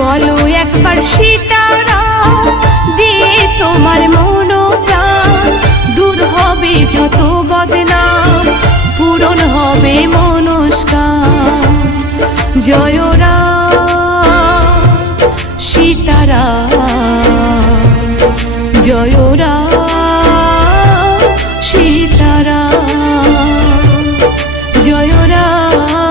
বলো একবার সীতারাম, দিয়ে তোমার মনোপ্রাণ, দূর হবে যত বদনাম, পূরণ হবে মনস্কাম। জয় রাম সীতারাম, জয় রাম সীতারাম, জয় রাম